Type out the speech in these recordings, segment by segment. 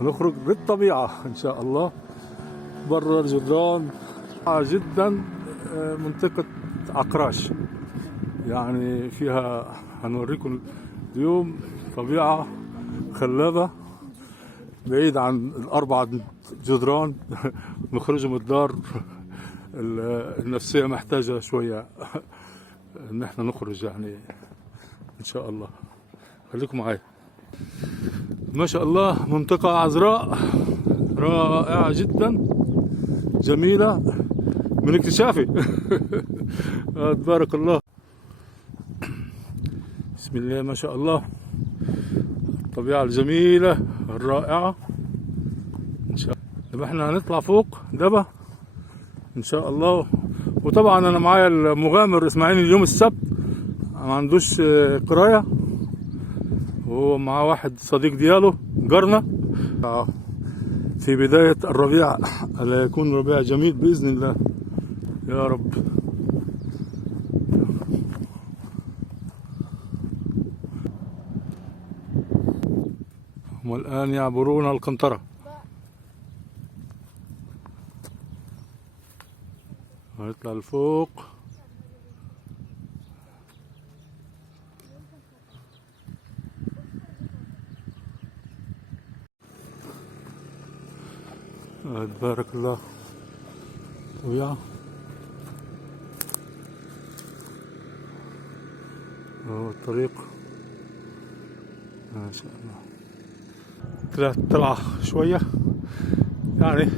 ونخرج للطبيعة إن شاء الله برا الجدران جدا. منطقة عكراش يعني فيها هنوريكم اليوم طبيعة خلابة بعيد عن الأربع جدران. نخرج من الدار النفسية محتاجة شوية إن احنا نخرج يعني إن شاء الله. خليكم معايا. ما شاء الله منطقة عذراء رائعة جدا جميلة من اكتشافي. تبارك الله بسم الله ما شاء الله. الطبيعة الجميلة الرائعة إن شاء الله. احنا هنطلع فوق دبا إن شاء الله. وطبعا أنا معايا المغامر إسماعيل اليوم السبت ما عندوش قراية، وهو معاه واحد صديق دياله جارنا في بداية الربيع. ألا يكون ربيع جميل بإذن الله يا رب. هم الآن يعبرون القنطرة. هنطلع لفوق. تبارك الله طبيعة. هو الطريق ما شاء الله. طلعت طلعة شوية يعني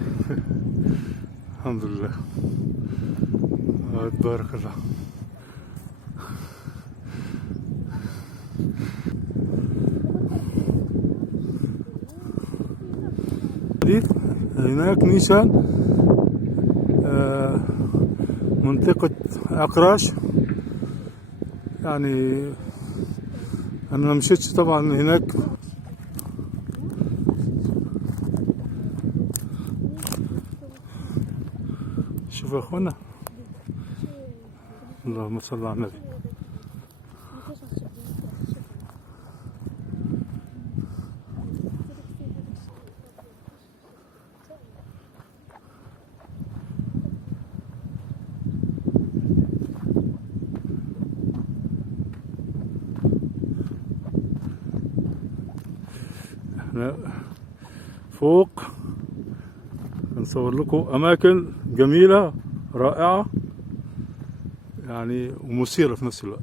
الحمد لله. تبارك الله. هناك نيسان منطقة عكراش يعني. أنا مشيتش طبعا هناك. شوفوا يا أخوانا اللهم صل على النبي. احنا فوق نصور لكم أماكن جميلة رائعة يعني ومثيرة في نفس الوقت.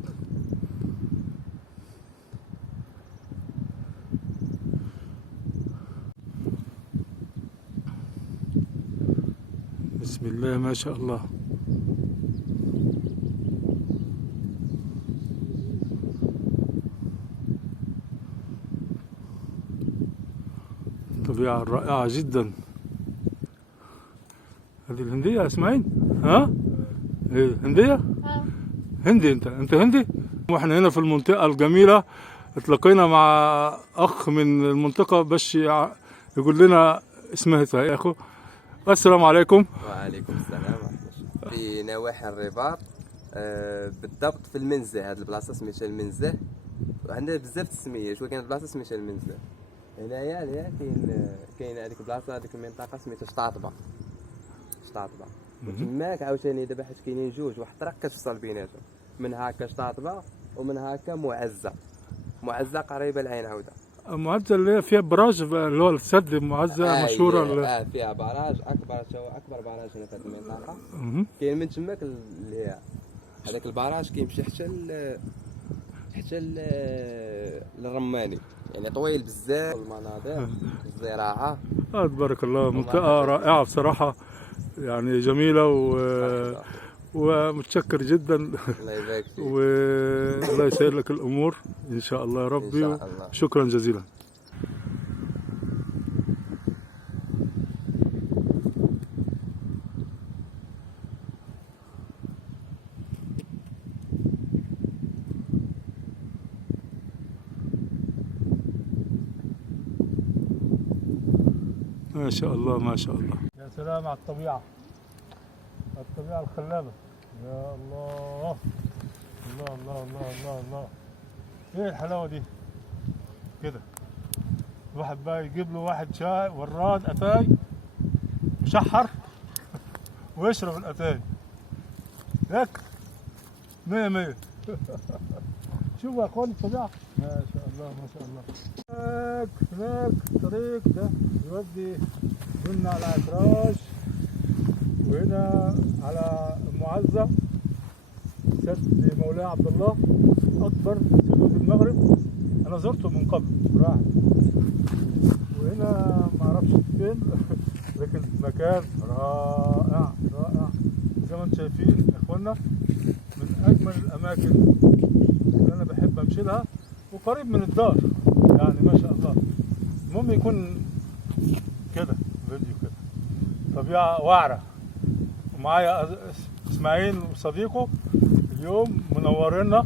بسم الله ما شاء الله. طبيعة رائعة جدا. هذه الهندية يا اسماعيل؟ ها؟ ايه هندية؟ هندي انت هندي؟ واحنا هنا في المنطقة الجميلة اتلقينا مع اخ من المنطقة باش يقول لنا اسمها يا اخو. السلام عليكم. وعليكم السلام ورحمة الله. في نواحي الرباط بالضبط في المنزه. هاد البلاصة سميتها المنزه وعندنا بزاف السمية. شويه كاين بلاصة سميتها المنزه. هنايا كاين هذيك البلاصة هذيك المنطقة سميتها شطاطبة. وتماك عاوتاني دابا حيت كاينين جوج واحد الطريق كتفصل بيناتهم. من هاكا شطاطبة ومن هاكا معزة قريبة لعين عودة. معزة اللي فيها براج اللي هو السد معزة مشهورة. فيها براج أكبر براج هنا في هذه المنطقة. كاين من تماك اللي هي هذاك البراج كيمشي حتى للرماني يعني طويل بزاف. المناظر الزراعة تبارك الله منطقة رائعة بصراحة يعني جميلة ومتشكر جدا. الله يبارك فيك. والله يسهل لك الأمور إن شاء الله يا ربي. إن شاء الله. شكرا جزيلا. ما شاء الله ما شاء الله. يا سلام على الطبيعة الخلابة. يا الله الله الله الله الله. ايه الحلاوة دي كده. الواحد بقى يجيب له واحد شاي وراد اتاي مشحر ويشرب الاتاي هيك 100 100. شوف يا اخوان الطبيعة ما شاء الله ما شاء الله. هناك الطريق ده يودي هنا على عكراش وهنا على المعزة سد مولاي عبد الله أكبر سدود المغرب. أنا زرته من قبل راح. وهنا معرفش فين لكن مكان رائع رائع زي ما انتم شايفين يا اخوانا، من أجمل الأماكن اللي أنا بحب أمشي لها وقريب من الدار يعني ما شاء الله. المهم يكون كده فيديو كده طبيعة وعرة. ومعايا اسماعيل وصديقه اليوم منورنا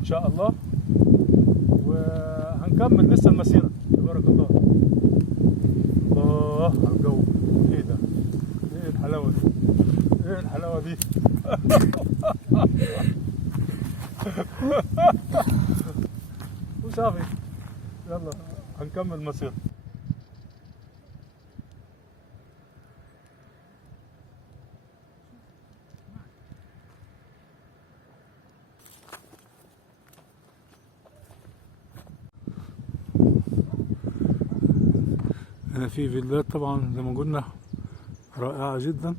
ان شاء الله، وهنكمل لسه المسيرة تبارك الله. الله على الجو، ايه ده؟ ايه الحلاوة دي؟ ايه الحلاوة دي؟ وصافي يلا هنكمل المسيرة. هنا في فيلات طبعا زي ما قلنا رائعة جدا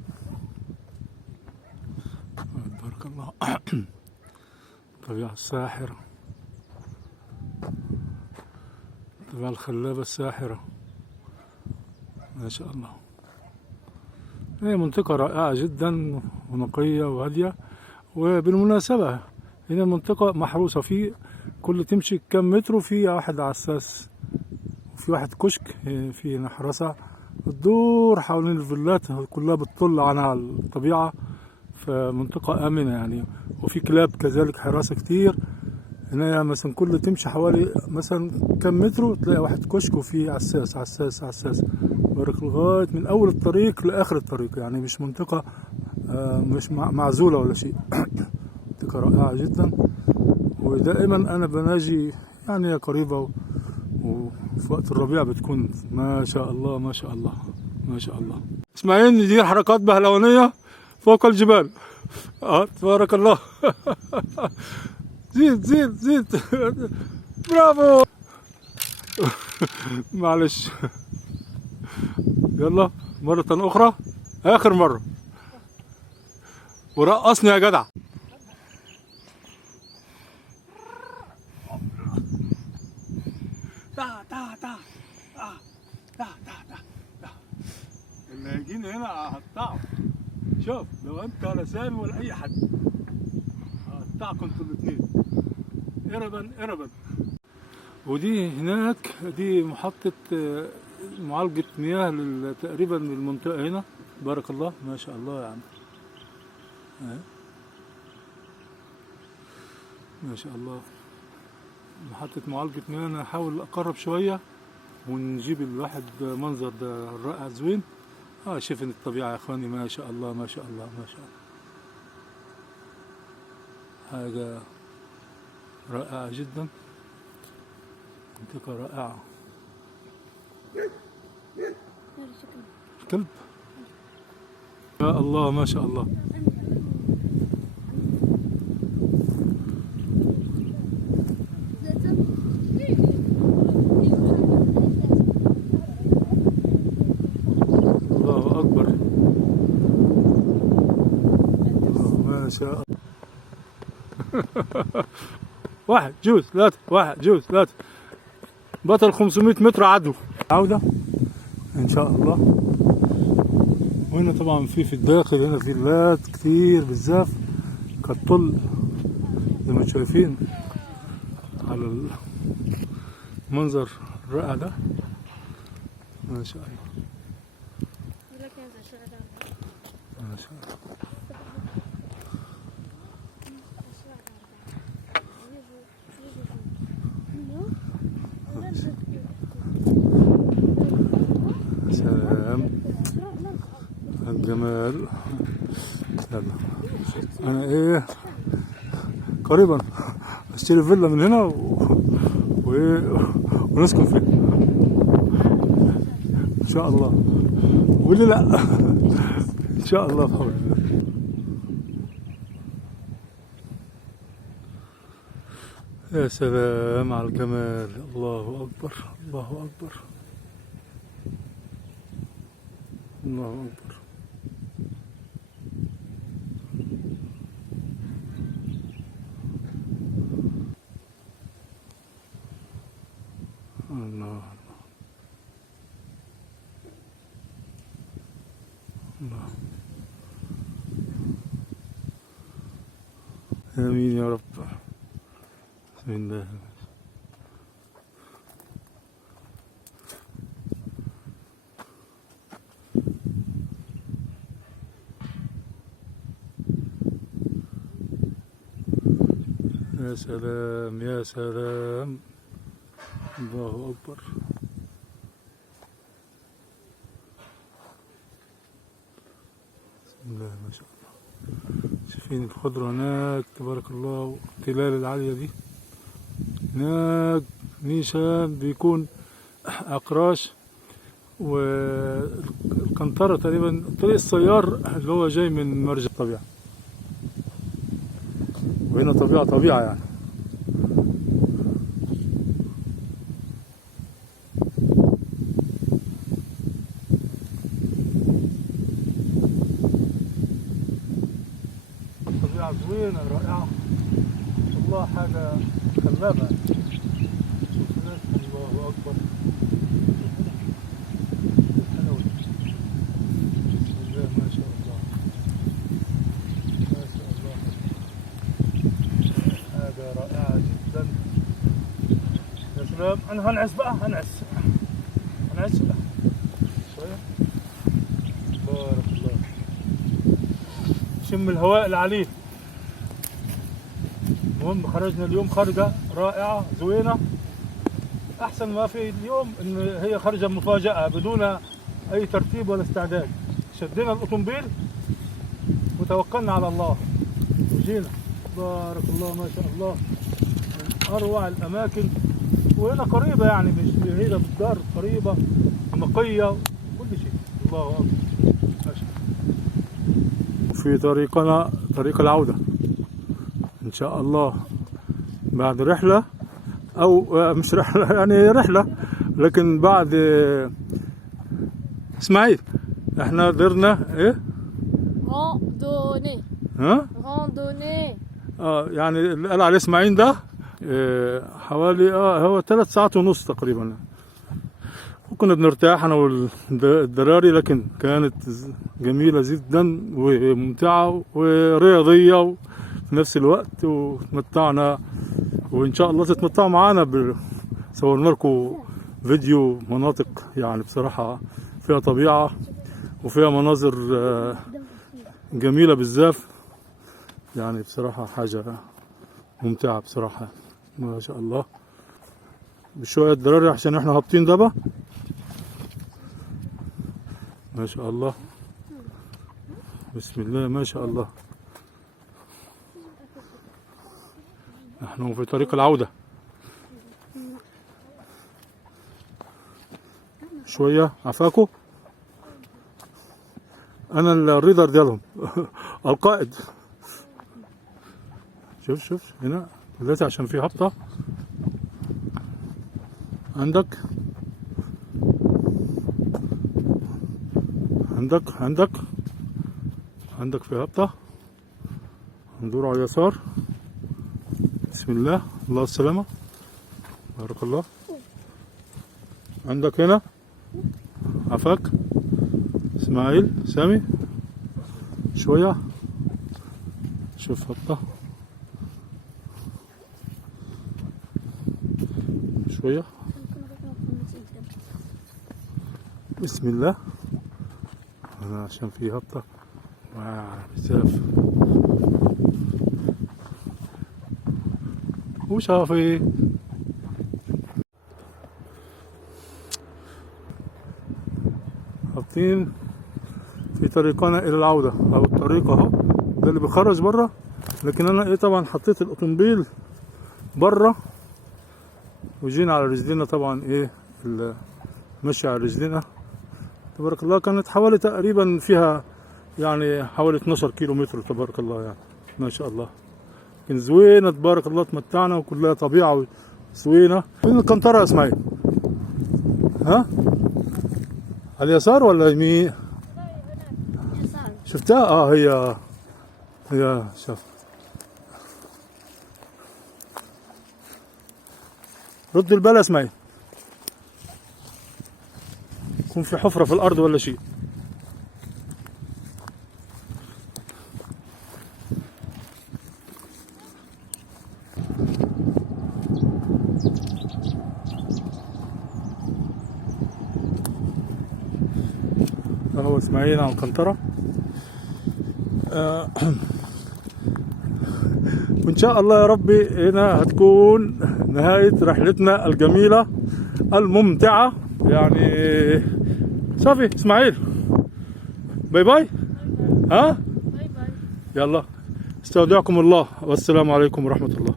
تبارك الله. الطبيعة الساحرة، الطبيعة الخلابة الساحرة ما شاء الله. هي منطقة رائعة جدا ونقية وهادية. وبالمناسبة هنا المنطقة محروسة، في كل تمشي كم متر في واحد عساس وفي واحد كشك في محرسة بتدور حوالين الفيلات كلها بتطل عنها الطبيعة، فمنطقة آمنة يعني. وفي كلاب كذلك حراسة كتير هنا، مثلا كل تمشي حوالي مثلا كم متر تلاقي واحد كشك وفي عساس عساس عساس بارك لغاية من أول الطريق لآخر الطريق. يعني مش منطقة مش معزولة ولا شيء. منطقة رائعة جدا. ودائما أنا بناجي يعني قريبة وفي وقت الربيع بتكون ما شاء الله ما شاء الله ما شاء الله. اسماعيل يدير حركات بهلوانية فوق الجبال. تبارك الله. زيد زيد زيد. برافو. معلش يلا مرة أخرى آخر مرة ورقصني يا جدع. اللي هيجيني هنا هقطعه. شوف لو انت ولا سامي ولا اي حد هقطعكم انتوا الاثنين اربا اربا. ودي هناك دي محطة معالجة مياه تقريبا للمنطقة هنا بارك الله ما شاء الله يعني. ما شاء الله محطة معالجة مياه. انا هحاول اقرب شوية ونجيب الواحد منظر ده الرائع زوين. شايفين الطبيعة يا اخواني ما شاء الله ما شاء الله ما شاء الله. حاجة رائعة جدا، منطقة رائعة. كلب يا الله ما شاء الله. الله أكبر ما شاء الله. واحد جوز ثلاثة واحد جوز ثلاثة بطل 500 متر عدو عودة إن شاء الله. وهنا طبعا في الداخل هنا فيلات كتير بالزاف كالطل زي ما شايفين على المنظر الرائع ده ما شاء الله ما شاء الله. سلام الجمال. يلا انا ايه قريبا اشتري فيلا من هنا ونسكن فيها. شاء الله. واللي لا ان شاء الله بحول الله. يا سلام على الجمال، الله اكبر الله اكبر الله اكبر. الله الله. آمين يا رب. بسم الله. يا سلام يا سلام، الله أكبر. بسم الله ما شاء الله. شايفين الخضرة هناك تبارك الله، والتلال العالية دي هناك نيشان بيكون أقراش، والقنطرة تقريبا طريق السيار اللي هو جاي من مرج الطبيعة. وهنا طبيعة يعني. الطبيعة زوينة رائعة والله، حاجة خلابة. الله أكبر. بسم الله ما شاء الله ما شاء الله، حاجة رائعة جدا. يا سلام. أنا هنعس بقى، هنعس شوية. بارك الله. شم الهواء العليل. المهم خرجنا اليوم خرجة رائعة زوينة. أحسن ما في اليوم إن هي خرجة مفاجأة بدون أي ترتيب ولا استعداد. شدينا الأوتومبيل وتوكلنا على الله وجينا. بارك الله ما شاء الله، من أروع الأماكن. وهنا قريبة يعني، مش بعيدة بالدار، قريبة نقية كل شيء. الله أكبر ما شاء الله. في طريقنا طريق العودة إن شاء الله بعد رحلة، أو مش رحلة يعني رحلة، لكن بعد إسماعيل إحنا درنا إيه؟ راندوني. ها؟ راندوني. يعني اللي قال عليه إسماعيل ده حوالي هو 3 ساعات ونص تقريبا. وكنا بنرتاح أنا والدراري، لكن كانت جميلة جدا وممتعة ورياضية في نفس الوقت، وتمتعنا. وإن شاء الله تتمتعوا معانا. صورنا لكم فيديو مناطق يعني بصراحة فيها طبيعة وفيها مناظر جميلة بالزاف، يعني بصراحة حاجة ممتعة بصراحة ما شاء الله. بشوية دراري عشان احنا هابطين دبا ما شاء الله. بسم الله ما شاء الله. نحن في طريق العودة. شوية عفاكو، أنا الريدر ديالهم القائد. شوف هنا دلوقتي عشان في هبطة. عندك في هبطة. ندور على اليسار. بسم الله، الله السلامة، بارك الله. عندك هنا عفاك اسماعيل سامي. شوية شوف هبطة شوية. بسم الله. هنا عشان في هبطة بزاف. وشافي هابطين في طريقنا الى العودة، او الطريق اهو ده اللي بيخرج بره. لكن انا طبعا حطيت الاوتومبيل بره وجينا على رجلينا. طبعا مشي على رجلينا تبارك الله. كانت حوالي تقريبا فيها يعني حوالي 12 كيلو متر تبارك الله يعني، ما شاء الله. لكن زوينة تبارك الله، تمتعنا وكلها طبيعة وزوينة. فين القنطرة يا اسماعيل؟ ها؟ على اليسار ولا يمين؟ يسار. شفتها؟ هي شوف. رد البال يا اسماعيل، يكون في حفرة في الأرض ولا شيء. أنا هو إسماعيل على القنطرة. وإن شاء الله يا ربي هنا هتكون نهاية رحلتنا الجميلة الممتعة يعني. صافي إسماعيل، باي باي. ها؟ باي باي. يلا، استودعكم الله والسلام عليكم ورحمة الله.